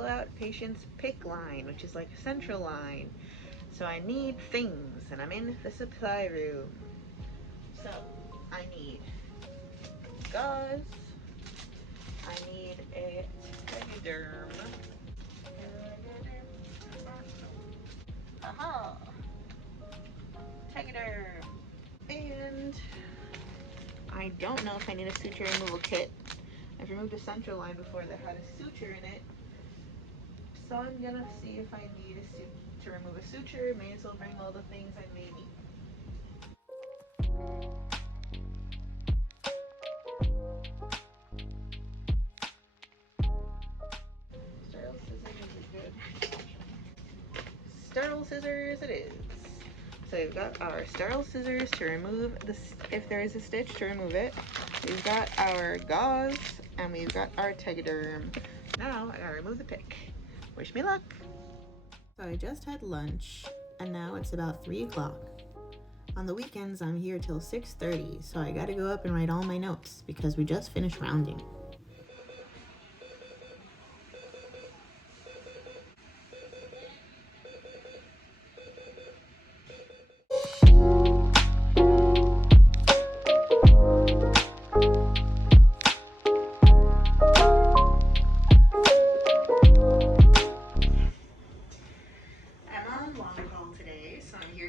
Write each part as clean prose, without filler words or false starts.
pull out patient's PIC line, which is like a central line. So I need things, and I'm in the supply room. So I need gauze, I need a tegaderm. Aha! Tegaderm. And I don't know if I need a suture removal kit. I've removed a central line before that had a suture in it. So I'm gonna see if I need to remove a suture. May as well bring all the things I may need. Sterile scissors is good. Sterile scissors it is. So we've got our sterile scissors to remove if there is a stitch, to remove it. We've got our gauze and we've got our tegaderm. Now I gotta remove the PIC. Wish me luck. So I just had lunch and now it's about 3 o'clock. On the weekends I'm here till 6:30, so I gotta go up and write all my notes because we just finished rounding.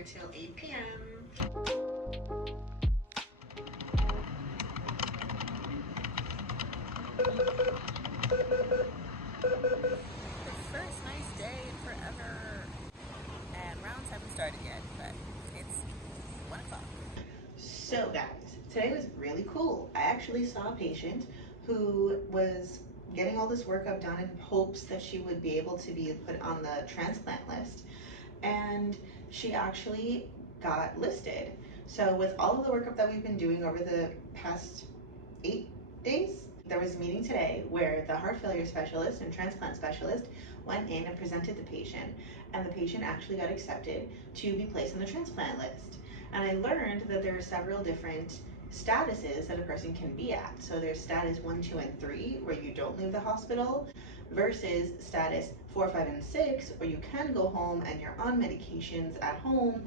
Till 8 p.m. The first nice day forever. And rounds haven't started yet, but it's 1 o'clock. So guys, today was really cool. I actually saw a patient who was getting all this workup done in hopes that she would be able to be put on the transplant list. And she actually got listed. So with all of the workup that we've been doing over the past 8 days, there was a meeting today where the heart failure specialist and transplant specialist went in and presented the patient, and the patient actually got accepted to be placed on the transplant list. And I learned that there are several different statuses that a person can be at. So there's status 1, 2, and 3, where you don't leave the hospital, versus status 4, 5, and 6, where you can go home and you're on medications at home.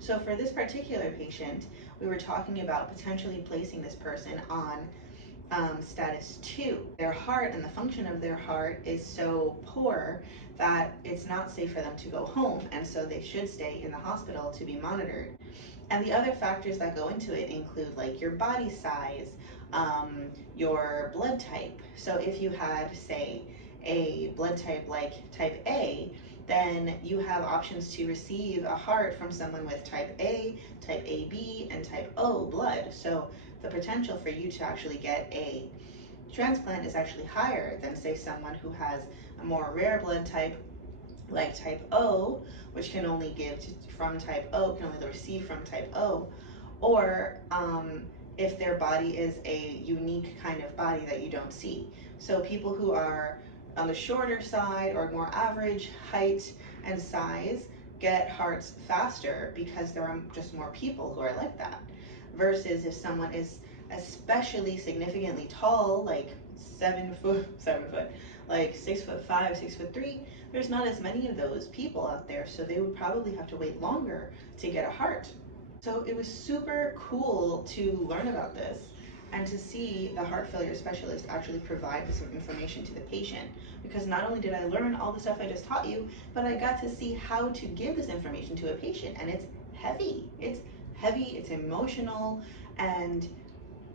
So for this particular patient, we were talking about potentially placing this person on status 2. Their heart and the function of their heart is so poor that it's not safe for them to go home, and so they should stay in the hospital to be monitored. And the other factors that go into it include like your body size, your blood type. So if you had, say, a blood type like type A, then you have options to receive a heart from someone with type A, type AB, and type O blood. So the potential for you to actually get a transplant is actually higher than, say, someone who has a more rare blood type like type O, which can only give from type O, can only receive from type O, or if their body is a unique kind of body that you don't see. So people who are on the shorter side or more average height and size get hearts faster because there are just more people who are like that. Versus if someone is especially significantly tall, like 7 foot, like 6'5", 6'3", there's not as many of those people out there, so they would probably have to wait longer to get a heart. So it was super cool to learn about this and to see the heart failure specialist actually provide this information to the patient, because not only did I learn all the stuff I just taught you, but I got to see how to give this information to a patient, and it's heavy, it's emotional, and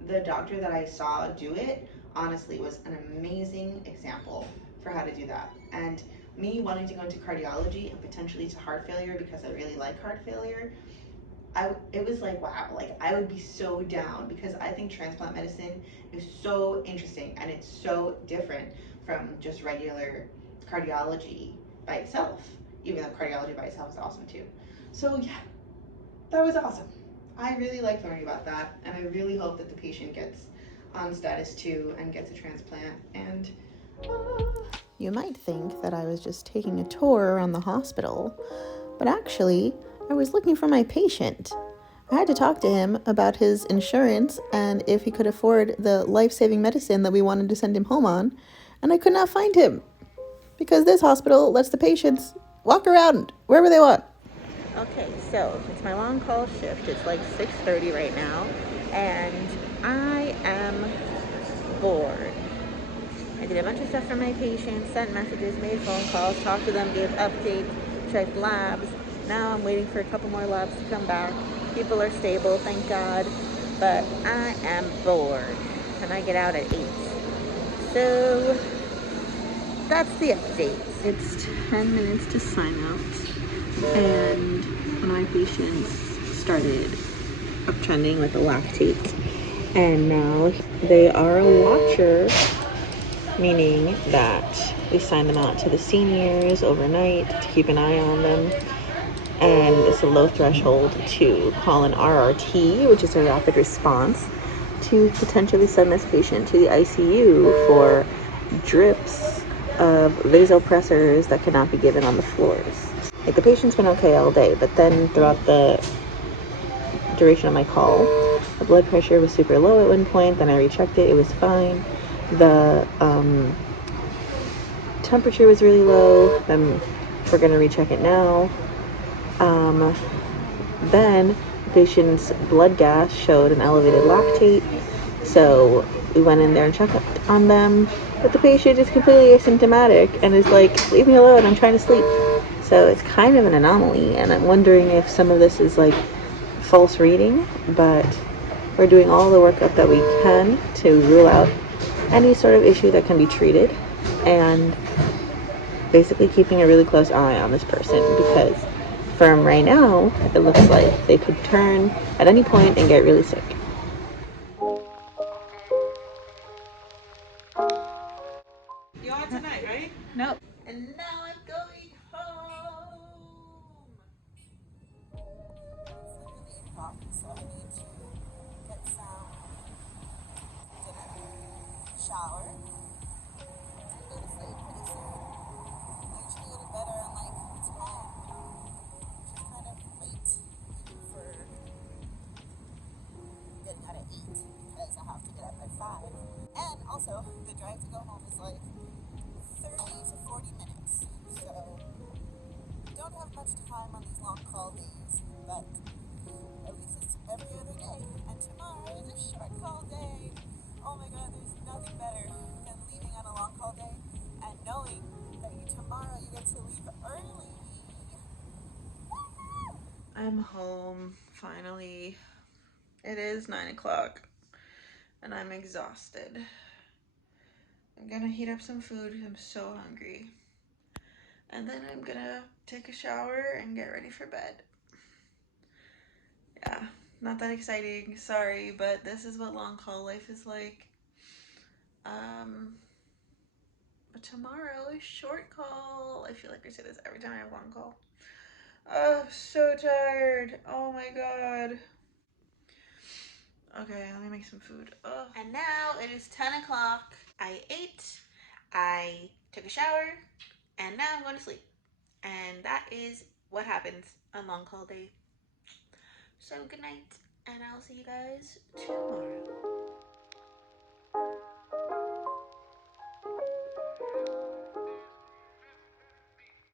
the doctor that I saw do it honestly was an amazing example for how to do that. And me wanting to go into cardiology and potentially to heart failure because I really like heart failure, it was like, wow, like I would be so down, because I think transplant medicine is so interesting and it's so different from just regular cardiology by itself, even though cardiology by itself is awesome too. So yeah, that was awesome. I really like learning about that, and I really hope that the patient gets on status 2 and gets a transplant. And you might think that I was just taking a tour around the hospital, but actually I was looking for my patient. I had to talk to him about his insurance and if he could afford the life-saving medicine that we wanted to send him home on, and I could not find him because this hospital lets the patients walk around wherever they want. Okay, so it's my long call shift. It's like 6:30 right now, and I am bored. I did a bunch of stuff for my patients, sent messages, made phone calls, talked to them, gave updates, checked labs. Now I'm waiting for a couple more labs to come back. People are stable, thank God, but I am bored, and I get out at 8. So that's the update. It's 10 minutes to sign out, and one of my patients started uptrending with a lactate, and now they are a watcher, meaning that we sign them out to the seniors overnight to keep an eye on them, and it's a low threshold to call an RRT, which is a rapid response, to potentially send this patient to the ICU for drips of vasopressors that cannot be given on the floors. Like, the patient's been okay all day, but then throughout the duration of my call, the blood pressure was super low at one point. Then I rechecked it, it was fine. The temperature was really low. Then we're gonna recheck it now. Then the patient's blood gas showed an elevated lactate, so we went in there and checked on them, but the patient is completely asymptomatic and is like, leave me alone, I'm trying to sleep. So it's kind of an anomaly, and I'm wondering if some of this is like false reading, but we're doing all the workup that we can to rule out any sort of issue that can be treated, and basically keeping a really close eye on this person, because from right now, it looks like they could turn at any point and get really sick. You are tonight, right? Nope. And now I'm going home. It's literally 8 o'clock, so I need to get some dinner, shower, and go to sleep pretty soon. I usually go to bed around like 10, which is kind of late, even for getting out at 8, because I have to get up at 5. And also, the drive to go home is like 30 to 40 minutes. So, don't have much time on these long call days, but at least it's every other day. And tomorrow is a short call day. Oh my god, there's nothing better than leaving on a long call day and knowing that tomorrow you get to leave early. I'm home, finally. It is 9 o'clock, and I'm exhausted. I'm gonna heat up some food. I'm so hungry. And then I'm gonna take a shower and get ready for bed. Yeah, not that exciting, sorry, but this is what long call life is like. But tomorrow is short call. I feel like I say this every time I have long call. Oh, I'm so tired. Oh my god. Okay, let me make some food. Oh. And now it is 10 o'clock. I ate, I took a shower, and now I'm going to sleep. And that is what happens on long call day. So good night, and I'll see you guys tomorrow.